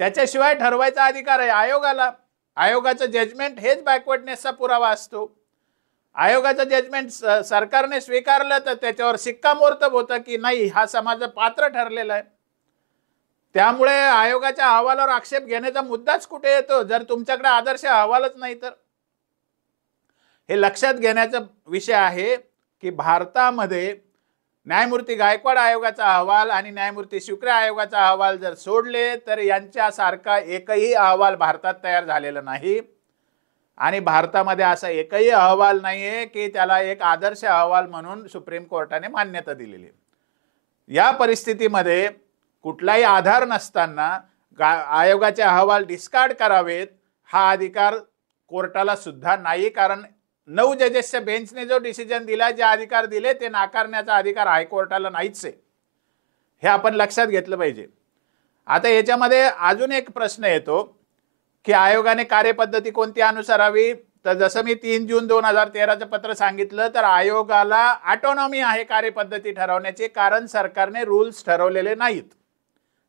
त्याच्याशिवाय ठरवायचा अधिकार आहे आयोगाला. आयोगाचं जजमेंट हेच बॅकवर्डनेसचा पुरावा असतो. आयोगाचं जजमेंट सरकारने स्वीकारलं तर त्याच्यावर शिक्कामोर्तब होतं की नाही, हा समाज पात्र ठरलेला आहे. त्यामुळे आयोगाच्या अहवालावर आक्षेप घेण्याचा मुद्दाच कुठे येतो जर तुमच्याकडे आदर्श अहवालच नाही तर? हे लक्षात घेण्याचा विषय आहे की भारतामध्ये न्यायमूर्ती गायकवाड आयोगाचा अहवाल आणि न्यायमूर्ती शुक्रे आयोगाचा अहवाल जर सोडले तर यांच्यासारखा एकही अहवाल भारतात तयार झालेला नाही. आणि भारतामध्ये असा एकही अहवाल नाहीये की त्याला एक आदर्श अहवाल म्हणून सुप्रीम कोर्टाने मान्यता दिलेली. या परिस्थितीमध्ये कुठलाही आधार नसताना आयोगाचे अहवाल डिस्कार्ड करावेत हा अधिकार कोर्टाला सुद्धा नाही, कारण 9 जजेसच्या बेंचने जो डिसिजन दिला, जे अधिकार दिले ते नाकारण्याचा अधिकार हायकोर्टाला नाहीच आहे. हे आपण लक्षात घेतलं पाहिजे. आता याच्यामध्ये अजून एक प्रश्न येतो की आयोगाने कार्यपद्धती कोणती अनुसरावी. तर जसं मी 3 जून 2013चं पत्र सांगितलं तर आयोगाला ऑटोनॉमी आहे कार्यपद्धती ठरवण्याची, कारण सरकारने रूल्स ठरवलेले नाहीत.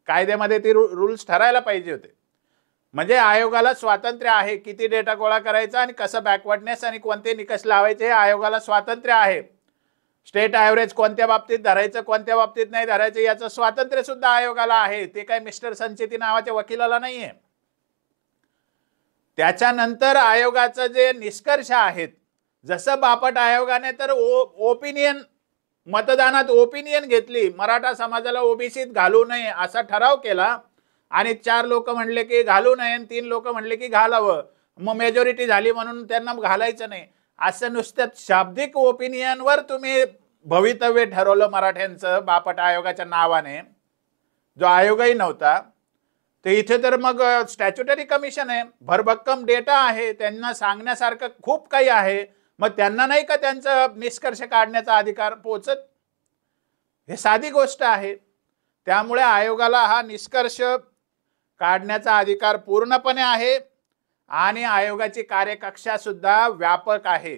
कायद्यामध्ये ते रूल्स ठरायला पाहिजे होते. म्हणजे आयोगाला स्वातंत्र्य आहे किती डेटा गोळा करायचा आणि कसं बॅकवर्डनेस आणि कोणते निकष लावायचे हे आयोगाला स्वातंत्र्य आहे. स्टेट ॲव्हरेज कोणत्या बाबतीत धरायचं कोणत्या बाबतीत नाही धरायचं याचं स्वातंत्र्य सुद्धा आयोगाला आहे. ते काय मिस्टर संचेती नावाच्या वकिलाला नाहीये. त्याच्यानंतर आयोगाचं जे निष्कर्ष आहेत, जसं बापट आयोगाने तर ओपिनियन मतदानात ओपिनियन घेतली, मराठा समाजाला ओबीसीत घालू नये असा ठराव केला आणि 4 लोक म्हणले की घालू नये आणि 3 लोक म्हणले की घालावं, मग मेजॉरिटी झाली म्हणून त्यांना घालायचं नाही. असं नुसतं शाब्दिक ओपिनियनवर तुम्ही भवितव्य ठरवलं मराठ्यांचं बापट आयोगाच्या नावाने, जो आयोगही नव्हता. ते इथे तर मग स्टॅच्युटरी कमिशन आहे, भरभक्कम डेटा आहे, त्यांना सांगण्यासारखं खूप काही आहे. मग त्यांना नाही का त्यांचं निष्कर्ष काढण्याचा अधिकार पोचत? हे साधी गोष्ट आहे. त्यामुळे आयोगाला हा निष्कर्ष काढण्याचा अधिकार पूर्णपणे आहे आणि आयोगाची कार्यकक्षा सुद्धा व्यापक आहे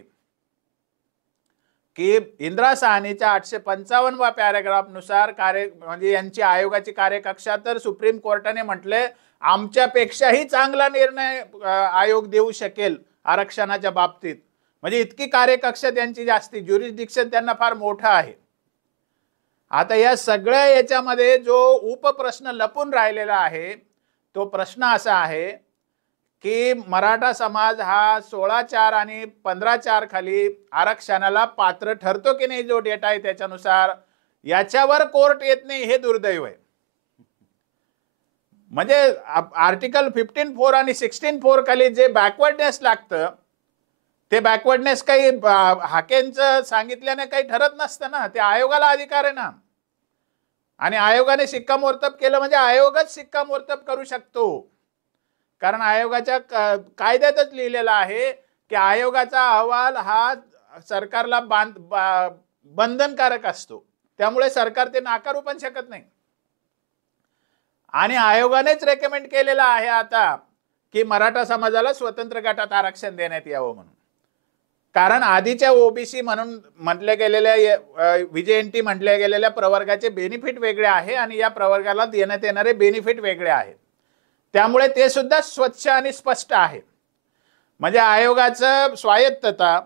की इंदिरा साहनीच्या 855व्या पॅराग्राफ नुसार म्हणजे यांची आयोगाची कार्यकक्षा तर सुप्रीम कोर्टाने म्हटले आमच्यापेक्षाही चांगला निर्णय आयोग देऊ शकेल आरक्षणाच्या बाबतीत. म्हणजे इतकी कार्यकक्षा त्यांची जास्ती, ज्युरिस्डिक्शन त्यांना फार मोठं आहे. आता या सगळ्या याच्यामध्ये जो उपप्रश्न लपून राहिलेला आहे तो प्रश्न असा आहे की मराठा समाज हा 16(4) आणि 15(4) खाली आरक्षणाला पात्र ठरतो की नाही, जो डेटा आहे त्याच्यानुसार, याच्यावर कोर्ट येत नाही. हे दुर्दैव आहे. म्हणजे आर्टिकल 15(4) आणि 16(4) खाली जे बॅकवर्डनेस लागतं ते बॅकवर्डनेस काही हाकेंचं सांगितल्याने काही ठरत नसतं ना, ते आयोगाला अधिकार आहे ना. आणि आयोगाने शिक्कामोर्तब केलं म्हणजे आयोगच शिक्कामोर्तब करू शकतो, कारण आयोगाच्या कायद्यातच लिहिलेलं आहे की आयोगाचा अहवाल हा सरकारला बंधनकारक असतो. त्यामुळे सरकार ते नाकारू पण शकत नाही. आणि आयोगानेच रेकमेंड केलेलं आहे आता की मराठा समाजाला स्वतंत्र गटात आरक्षण देण्यात यावं म्हणून. कारण आधीच्या ओबीसी म्हणून म्हटले गेलेल्या व्हीजेएनटी म्हटल्या गेलेल्या प्रवर्गाचे बेनिफिट वेगळे आहे आणि या प्रवर्गाला देण्यात येणारे बेनिफिट वेगळे आहेत. त्यामुळे ते सुद्धा स्वच्छ आणि स्पष्ट आहे. म्हणजे आयोगाचं स्वायत्तता,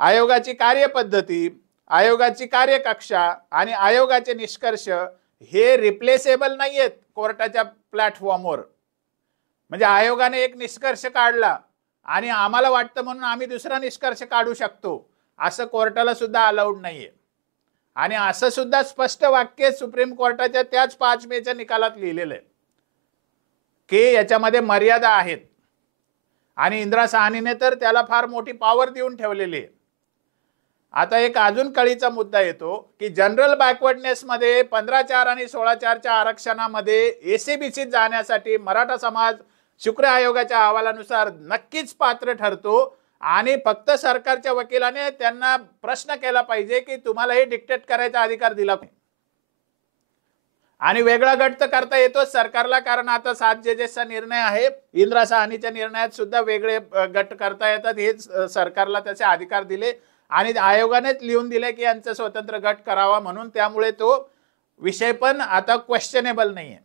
आयोगाची कार्यपद्धती, आयोगाची कार्यकक्षा आणि आयोगाचे निष्कर्ष हे रिप्लेसेबल नाहीयेत कोर्टाच्या प्लॅटफॉर्मवर. म्हणजे आयोगाने एक निष्कर्ष काढला आणि आम्हाला वाटतं म्हणून आम्ही दुसरा निष्कर्ष काढू शकतो, असं कोर्टाला सुद्धा अलाउड नाहीये. आणि असं सुद्धा स्पष्ट वाक्य सुप्रीम कोर्टाच्या त्याच 5 मेच्या निकालात लिहिलेलं आहे की याच्यामध्ये मर्यादा आहेत. आणि इंदिरा साहनीने तर त्याला फार मोठी पॉवर देऊन ठेवलेली आहे. आता एक अजून कळीचा मुद्दा येतो की जनरल बॅकवर्डनेस मध्ये 15/4 आणि 16/4च्या आरक्षणामध्ये एसीबीसीत जाण्यासाठी मराठा समाज शुक्र आयोगाच्या अहवालानुसार नक्कीच पात्र ठरतो. आणि फक्त सरकारच्या वकिलाने त्यांना प्रश्न केला पाहिजे की तुम्हाला हे डिक्टेट करायचा अधिकार दिला पाहिजे. आणि वेगळा गट तर करता येतो सरकारला, कारण आता 7 जजेसचा निर्णय आहे. इंदिरा साहनीच्या निर्णयात सुद्धा वेगळे गट करता येतात. हे सरकारला त्याचे अधिकार दिले आणि आयोगानेच लिहून दिले की यांचा स्वतंत्र गट करावा म्हणून. त्यामुळे तो विषय पण आता क्वेश्चनेबल नाहीये.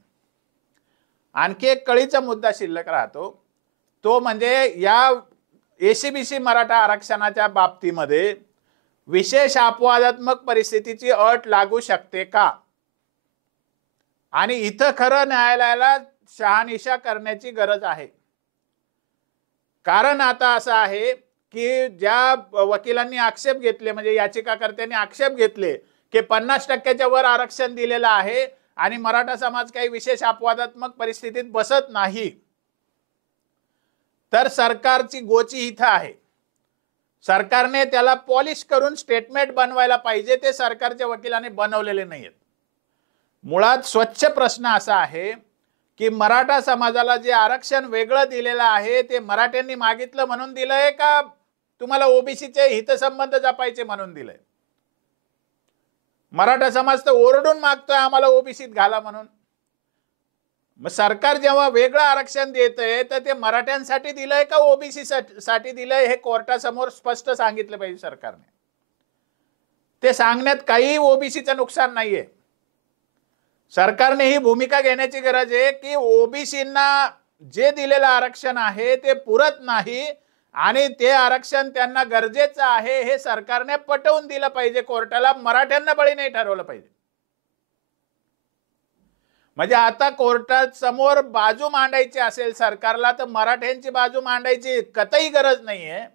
आणखी एक कळीचा मुद्दा शिल्लक राहतो, तो म्हणजे या एसीबीसी मराठा आरक्षणाच्या बाबतीमध्ये विशेष अपवादात्मक परिस्थितीची अट लागू शकते का. आणि इथं खरं न्यायालयाला शहानिशा करण्याची गरज आहे. कारण आता असं आहे की ज्या वकिलांनी आक्षेप घेतले, म्हणजे याचिकाकर्त्यांनी आक्षेप घेतले की 50% वर आरक्षण दिलेलं आहे आणि मराठा समाज काही विशेष अपवादात्मक परिस्थितीत बसत नाही, तर सरकारची गोची इथं आहे. सरकारने त्याला पॉलिश करून स्टेटमेंट बनवायला पाहिजे. ते सरकारच्या वकिलाने बनवलेले नाहीत. मुळात स्वच्छ प्रश्न असा आहे की मराठा समाजाला जे आरक्षण वेगळं दिलेलं आहे ते मराठ्यांनी मागितलं म्हणून दिलंय का तुम्हाला ओबीसीचे हितसंबंध जपायचे म्हणून दिलंय. मराठा समाज तर ओरडून मागतोय आम्हाला ओबीसीत घाला म्हणून. मग सरकार जेव्हा वेगळं आरक्षण देतंय तर ते मराठ्यांसाठी दिलंय का ओबीसी साठी दिलंय हे कोर्टासमोर स्पष्ट सांगितलं पाहिजे सरकारने. ते सांगण्यात काही ओबीसीचं नुकसान नाहीये. सरकारने ही भूमिका घेण्याची गरज आहे की ओबीसींना जे दिलेलं आरक्षण आहे ते पुरत नाही आणि ते आरक्षण त्यांना गरजेचं आहे हे सरकारने पटवून दिलं पाहिजे कोर्टाला. मराठ्यांना बळी नाही ठरवलं पाहिजे. म्हणजे आता कोर्टात समोर बाजू मांडायची असेल सरकारला तर मराठ्यांची बाजू मांडायची कतई गरज नाहीये.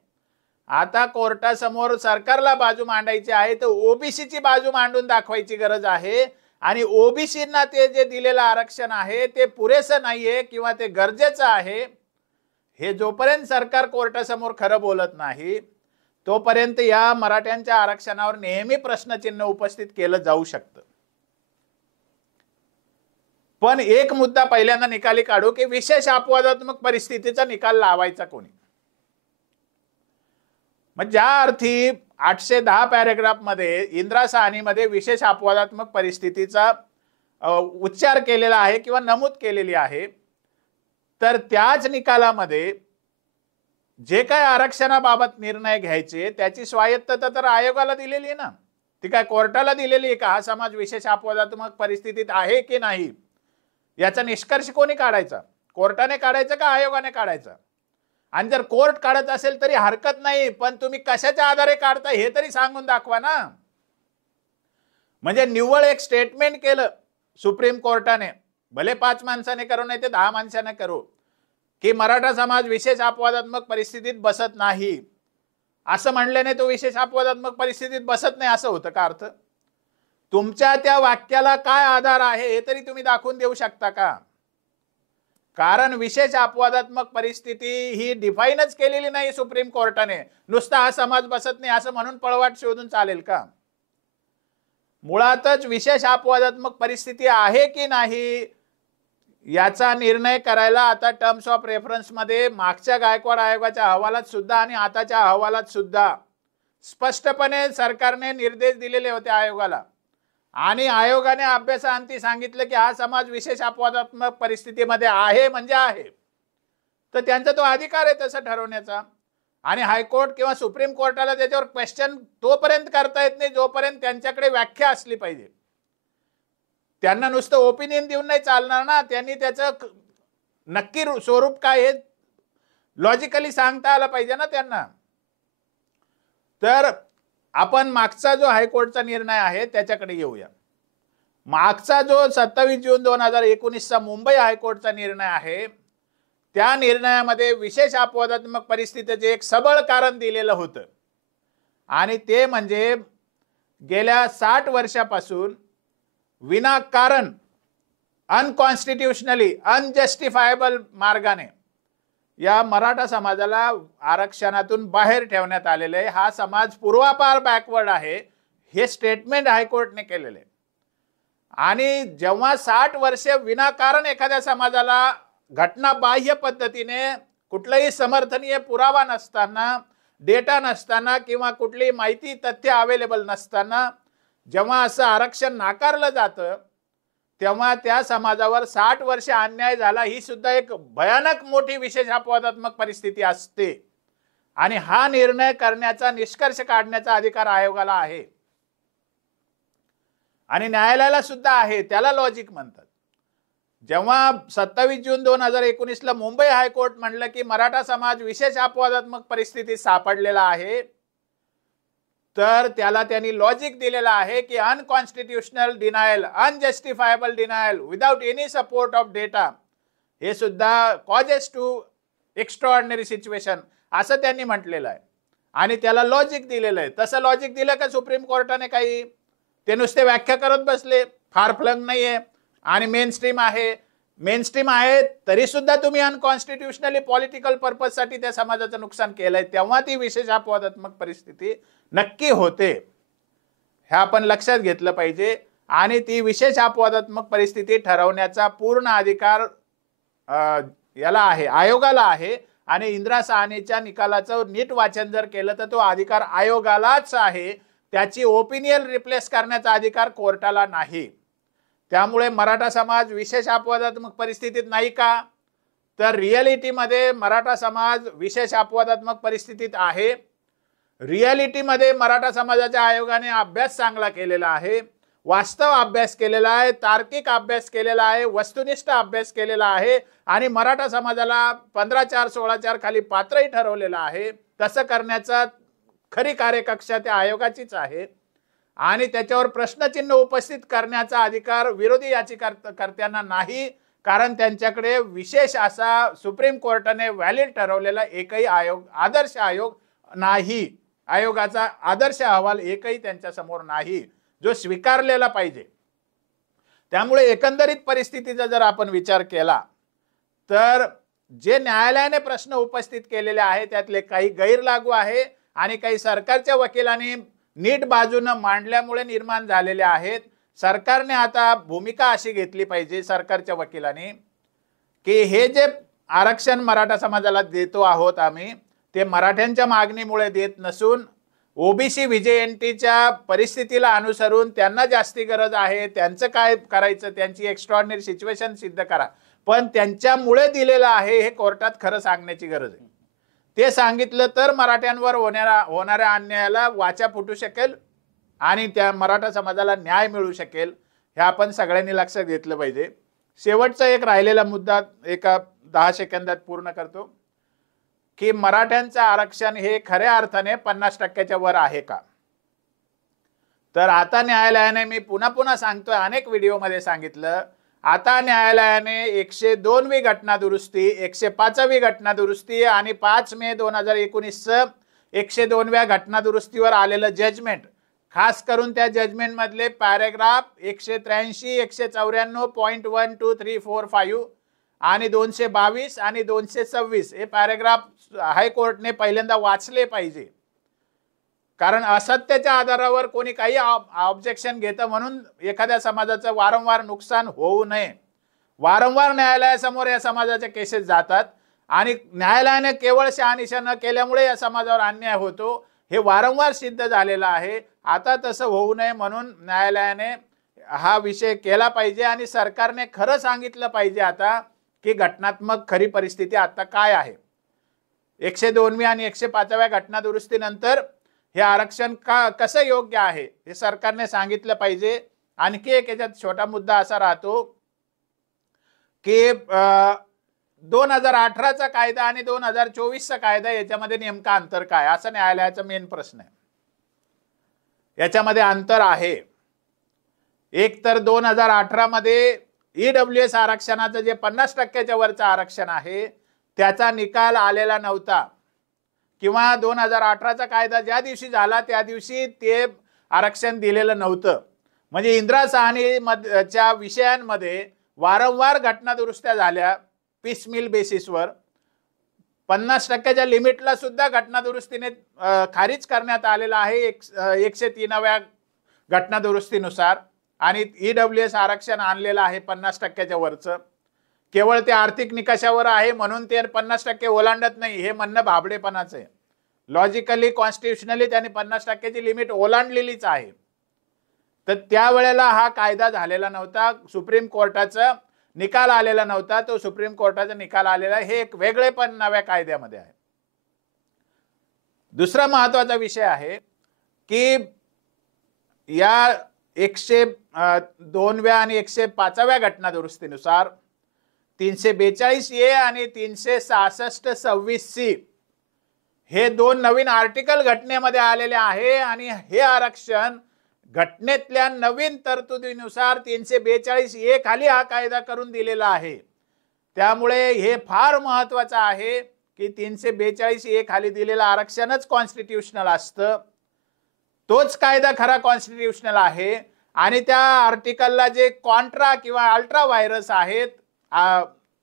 आता कोर्टासमोर सरकारला बाजू मांडायची आहे तर ओबीसीची बाजू मांडून दाखवायची गरज आहे. आणि ओबीसींना ते जे दिलेलं आरक्षण आहे ते पुरेसं नाहीये किंवा ते गरजेचं आहे हे जोपर्यंत सरकार कोर्टासमोर खरं बोलत नाही तोपर्यंत या मराठ्यांच्या आरक्षणावर नेहमी प्रश्नचिन्ह उपस्थित केलं जाऊ शकतं. पण एक मुद्दा पहिल्यांदा निकाली काढू की विशेष अपवादात्मक परिस्थितीचा निकाल लावायचा कोणी. मग ज्या अर्थी 810 पॅरेग्राफ मध्ये इंदिरा साहनीमध्ये विशेष अपवादात्मक परिस्थितीचा उच्चार केलेला आहे किंवा नमूद केलेली आहे, तर त्याच निकालामध्ये जे काय आरक्षणाबाबत निर्णय घ्यायचे त्याची स्वायत्तता तर आयोगाला दिलेली आहे ना. ती काय कोर्टाला दिलेली आहे का हा समाज विशेष अपवादात्मक परिस्थितीत आहे की नाही याचा निष्कर्ष कोणी काढायचा, कोर्टाने काढायचा का आयोगाने काढायचा. आणि जर कोर्ट काढत असेल तरी हरकत नाही, पण तुम्ही कशाच्या आधारे काढता हे तरी सांगून दाखवा ना. म्हणजे निव्वळ एक स्टेटमेंट केलं सुप्रीम कोर्टाने, भले 5 माणसाने करू नाही ते 10 माणसाने करू, की मराठा समाज विशेष अपवादात्मक परिस्थितीत बसत नाही, असं म्हणल्याने तो विशेष अपवादात्मक परिस्थितीत बसत नाही असं होतं का अर्थ. तुमच्या त्या वाक्याला काय आधार आहे हे तरी तुम्ही दाखवून देऊ शकता का. कारण विशेष अपवादात्मक परिस्थिती ही डिफाईनच केलेली नाही सुप्रीम कोर्टाने. नुसता हा समाज बसत नाही असं म्हणून पळवाट शोधून चालेल का. मुळातच विशेष अपवादात्मक परिस्थिती आहे की नाही याचा निर्णय करायला आता टर्म्स ऑफ रेफरन्स मध्ये मागच्या गायकवाड आयोगाच्या अहवालात सुद्धा आणि आताच्या अहवालात सुद्धा स्पष्टपणे सरकारने निर्देश दिलेले होते आयोगाला. आणि आयोगाने अभ्यासाअंती सांगितलं की हा समाज विशेष अपवादात्मक परिस्थितीमध्ये आहे म्हणजे आहे, तर त्यांचा तो अधिकार आहे तसं ठरवण्याचा. आणि हायकोर्ट किंवा सुप्रीम कोर्टाला त्याच्यावर क्वेश्चन तोपर्यंत करता येत नाही जोपर्यंत त्यांच्याकडे व्याख्या असली पाहिजे. त्यांना नुसतं ओपिनियन देऊन नाही चालणार ना, त्यांनी त्याचं नक्की स्वरूप काय हे लॉजिकली सांगता आलं पाहिजे ना त्यांना. तर आपण मागचा जो हायकोर्टचा निर्णय आहे त्याच्याकडे येऊया. मागचा जो 27 जून 2019चा मुंबई हायकोर्टचा निर्णय आहे त्या निर्णयामध्ये विशेष अपवादात्मक परिस्थितीचे एक सबळ कारण दिलेलं होतं आणि ते म्हणजे गेल्या 60 वर्षापासून विनाकारण अनकॉन्स्टिट्युशनली अनजस्टिफायबल मार्गाने या मराठा समाजाला आरक्षणातून बाहेर ठेवण्यात आलेले आहे। हा समाज पूर्वापार बॅकवर्ड आहे हे स्टेटमेंट हायकोर्टने केलेले आणि जेव्हा 60 वर्षे विनाकारण एखाद्या समाजाला घटनाबाह्य पद्धतीने कुठलाही समर्थनीय पुरावा नसताना, डेटा नसताना किंवा कुठलीही माहिती तथ्य अवेलेबल नसताना जेव्हा असं आरक्षण नाकारलं जातं तेव्हा त्या समाजावर 60 वर्ष अन्याय झाला ही सुद्धा एक भयानक मोठी विशेष अपवादात्मक परिस्थिती असते आणि हा निर्णय करण्याचा, निष्कर्ष काढण्याचा अधिकार आयोगाला आहे आणि न्यायालयाला सुद्धा आहे। त्याला लॉजिक म्हणतात। जेव्हा 27 जून 2019 ला मुंबई हायकोर्ट म्हणलं की मराठा समाज विशेष अपवादात्मक परिस्थितीत सापडलेला आहे, तर त्याला त्यांनी लॉजिक दिलेला आहे की unconstitutional denial, unjustifiable denial without any support of data हे सुद्धा कॉजेस टू एक्स्ट्राऑर्डिनरी सिच्युएशन असं त्यांनी म्हटलेलं आहे आणि त्याला लॉजिक दिलेलं आहे। तसं लॉजिक दिलं का सुप्रीम कोर्टाने? काही ते नुसते व्याख्या करत बसले, फार फ्लंग नाहीये आणि मेन स्ट्रीम आहे तरी सुद्धा तुम्ही अनकॉन्स्टिट्युशनली पॉलिटिकल पर्पज साठी त्या समाजाचं नुकसान केलंय, तेव्हा ती विशेष अपवादात्मक परिस्थिती नक्की होते। हे आपण लक्षात घेतलं पाहिजे आणि ती विशेष अपवादात्मक परिस्थिती ठरवण्याचा पूर्ण अधिकार याला आहे, आयोगाला आहे आणि इंदिरा साहनीच्या निकालाचं नीट वाचन जर केलं तर तो अधिकार आयोगालाच आहे। त्याची ओपिनियन रिप्लेस करण्याचा अधिकार कोर्टाला नाही। त्यामुळे मराठा समाज विशेष अपवादात्मक परिस्थितीत नाही का? तर रियालिटीमध्ये मराठा समाज विशेष अपवादात्मक परिस्थितीत आहे। रियालिटीमध्ये मराठा समाजाच्या आयोगाने अभ्यास चांगला केलेला आहे, वास्तव अभ्यास केलेला आहे, तार्किक अभ्यास केलेला आहे, वस्तुनिष्ठ अभ्यास केलेला आहे आणि मराठा समाजाला 15/4/16 खाली पात्रही ठरवलेलं आहे। तसं करण्याचा खरी कार्यकक्षा त्या आयोगाचीच आहे आणि त्याच्यावर प्रश्नचिन्ह उपस्थित करण्याचा अधिकार विरोधी याचिकाकर्त्यांना नाही, कारण त्यांच्याकडे विशेष असा सुप्रीम कोर्टाने व्हॅलिड ठरवलेला एकही आदर्श आयोग नाही, आयोगाचा आदर्श अहवाल एकही त्यांच्या समोर नाही जो स्वीकारलेला पाहिजे। त्यामुळे एकंदरीत परिस्थितीचा जर आपण विचार केला तर जे न्यायालयाने प्रश्न उपस्थित केलेले आहे त्यातले काही गैरलागू आहे आणि काही सरकारच्या वकिलांनी नीट बाजूने मांडल्यामुळे निर्माण झालेले आहेत। सरकारने आता भूमिका अशी घेतली पाहिजे सरकारच्या वकिलांनी की हे जे आरक्षण मराठा समाजाला देतो आहोत आम्ही, ते मराठ्यांच्या मागणीमुळे देत नसून ओबीसी व्हीजेएनटीच्या परिस्थितीला अनुसरून त्यांना जास्ती गरज आहे, त्यांचं काय करायचं, त्यांची एक्स्ट्राऑर्डिनरी सिच्युएशन सिद्ध करा, पण त्यांच्यामुळे दिलेलं आहे हे कोर्टात खरं सांगण्याची गरज आहे। ते सांगितलं तर मराठ्यांवर होणाऱ्या अन्यायाला वाचा फुटू शकेल आणि त्या मराठा समाजाला न्याय मिळू शकेल। हे आपण सगळ्यांनी लक्षात घेतलं पाहिजे। शेवटचा एक राहिलेला मुद्दा एका 10 सेकंदात पूर्ण करतो की मराठ्यांचं आरक्षण हे खऱ्या अर्थाने 50% वर आहे का? तर आता न्यायालयाने, मी पुन्हा सांगतोय, अनेक व्हिडिओमध्ये सांगितलं, आता न्यायालयाने 102वी घटना दुरुस्ती, 105वी घटना दुरुस्ती आणि 5 मे 2019 102व्या घटना दुरुस्तीवर आलेलं जजमेंट, खास करून त्या जजमेंट मधले पॅरेग्राफ 183, 194.1, 2, 3, 4, 5 आणि 222 आणि 226 हे पॅरेग्राफ हायकोर्टने पहिल्यांदा वाचले पाहिजे, कारण असत्याच्या आधारावर कोणी काही ऑब्जेक्शन घेतं म्हणून एखाद्या समाजाचं वारंवार नुकसान होऊ नये। वारंवार न्यायालयासमोर या समाजाच्या केसेस जातात आणि न्यायालयाने केवळ शहानिशा न केल्यामुळे या समाजावर अन्याय होतो, हे वारंवार सिद्ध झालेलं आहे। आता तसं होऊ नये म्हणून न्यायालयाने हा विषय केला पाहिजे आणि सरकारने खरं सांगितलं पाहिजे आता की घटनात्मक खरी परिस्थिती आता काय आहे। 102वी आणि 105व्या घटना दुरुस्तीनंतर हे आरक्षण कसं योग्य आहे हे सरकारने सांगितलं पाहिजे। आणखी एक याच्यात छोटा मुद्दा असा राहतो की 2018चा कायदा आणि 2024चा कायदा याच्यामध्ये नेमका अंतर काय, असं न्यायालयाचा मेन प्रश्न आहे। याच्यामध्ये अंतर आहे। एक तर 2018 मध्ये ईडब्ल्यूएस आरक्षणाचं जे 50% वरचं आरक्षण आहे त्याचा निकाल आलेला नव्हता, किंवा 2018चा कायदा ज्या दिवशी झाला त्या दिवशी ते आरक्षण दिलेलं नव्हतं. म्हणजे इंदिरा साहनीच्या विषयांमध्ये वारंवार घटना दुरुस्त्या झाल्या पिसमिल बेसिसवर. 50% लिमिटला सुद्धा घटना दुरुस्तीने खारिज करण्यात आलेला आहे 103व्या घटना दुरुस्तीनुसार. आणि EWS आरक्षण आणलेलं आहे 50%च्या वरचं. केवळ ते आर्थिक निकषावर आहे म्हणून ते 50% ओलांडत नाही हे म्हणणं भाबडेपणाचं आहे. लॉजिकली कॉन्स्टिट्युशनली त्यांनी 50%ची लिमिट ओलांडलेलीच आहे. तर त्यावेळेला हा कायदा झालेला नव्हता, सुप्रीम कोर्टाचा निकाल आलेला नव्हता. तो सुप्रीम कोर्टाचा निकाल आलेला हे एक वेगळेपण नव्या कायद्यामध्ये आहे. दुसरा महत्वाचा विषय आहे की या 102व्या आणि 105व्या घटना दुरुस्तीनुसार 342A आणि 366(26)C हे 2 नवीन आर्टिकल घटनेमध्ये आलेले आहे. आणि हे आरक्षण घटनेतल्या नवीन तरतुदीनुसार 342A खाली हा कायदा करून दिलेला आहे. त्यामुळे हे फार महत्वाचं आहे की 342A खाली दिलेलं आरक्षणच कॉन्स्टिट्युशनल असतं. तोच कायदा खरा कॉन्स्टिट्युशनल आहे. आणि त्या आर्टिकलला जे कॉन्ट्रा किंवा अल्ट्रा व्हायरस आहेत,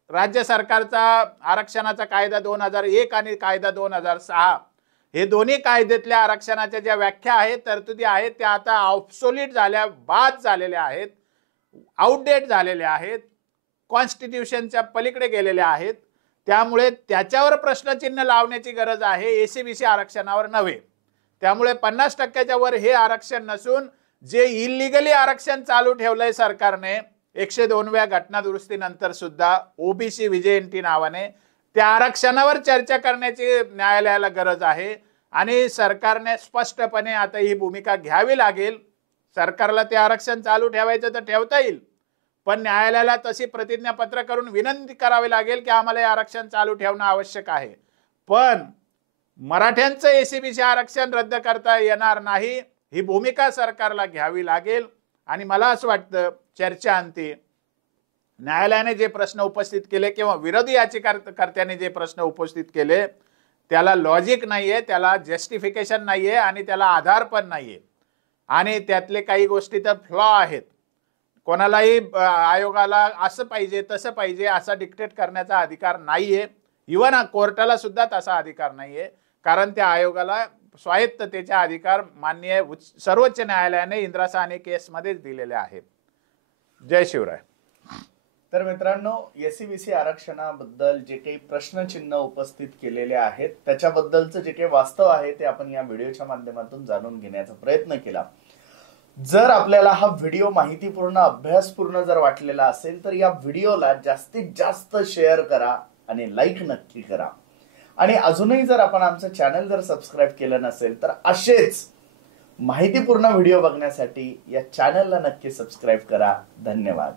राज्य सरकारचा आरक्षणाचा कायदा 2001 आणि कायदा 2006 हे दोन्ही कायद्यातल्या आरक्षणाच्या ज्या व्याख्या आहेत, तरतुदी आहेत, त्या आता ऑब्सोलीट झाल्या, बाद झालेल्या आहेत, आउटडेट झालेल्या आहेत, कॉन्स्टिट्यूशनच्या पलीकडे गेलेल्या आहेत. त्यामुळे त्याच्यावर प्रश्नचिन्ह लावण्याची गरज आहे, एसीबीसी आरक्षणावर नव्हे. त्यामुळे 50%च्या वर हे आरक्षण नसून जे इलिगली आरक्षण चालू ठेवलंय सरकारने 102व्या घटना दुरुस्तीनंतर सुद्धा ओबीसी विजयंती नावाने, त्या आरक्षणावर चर्चा करण्याची न्यायालयाला गरज आहे. आणि सरकारने स्पष्टपणे आता ही भूमिका घ्यावी लागेल. सरकारला ते आरक्षण चालू ठेवायचं तर ठेवता येईल, पण न्यायालयाला तशी प्रतिज्ञापत्र करून विनंती करावी लागेल की आम्हाला हे आरक्षण चालू ठेवणं आवश्यक आहे. पण मराठ्यांचं एसीबीसी आरक्षण रद्द करता येणार नाही, ही भूमिका सरकारला घ्यावी लागेल. आणि मला असं वाटतं चर्चा अंती न्यायालयाने जे प्रश्न उपस्थित केले किंवा विरोधी याचिकाकर्त्यांनी जे प्रश्न उपस्थित केले त्याला लॉजिक नाहीये, त्याला जस्टिफिकेशन नाहीये आणि त्याला आधार पण नाहीये. आणि त्यातले काही गोष्टी तर फ्लॉ आहेत. कोणालाही आयोगाला असं पाहिजे तसं पाहिजे असा डिक्टेट करण्याचा अधिकार नाहीये. इव्हन कोर्टाला सुद्धा तसा अधिकार नाहीये, कारण त्या आयोगाला स्वायत्ततेचा अधिकार माननीय सर्वोच्च न्यायालयाने इंदिरा साहनी केसमध्ये दिलेले आहेत. जय शिवराय. तर मित्रांनो, एसीबीसी आरक्षणाबद्दल जे काही प्रश्नचिन्ह उपस्थित केलेले आहेत त्याच्याबद्दलचं जे काही वास्तव आहे ते आपण या व्हिडिओच्या माध्यमातून जाणून घेण्याचा प्रयत्न केला. जर आपल्याला हा व्हिडिओ माहितीपूर्ण, अभ्यासपूर्ण जर वाटलेला असेल तर या व्हिडिओला जास्तीत जास्त शेअर करा आणि लाईक नक्की करा. आणि अजूनही जर आपण आमचं चॅनल जर सबस्क्राईब केलं नसेल तर असेच माहितीपूर्ण व्हिडिओ बघण्यासाठी या चॅनलला नक्की सबस्क्राईब करा. धन्यवाद.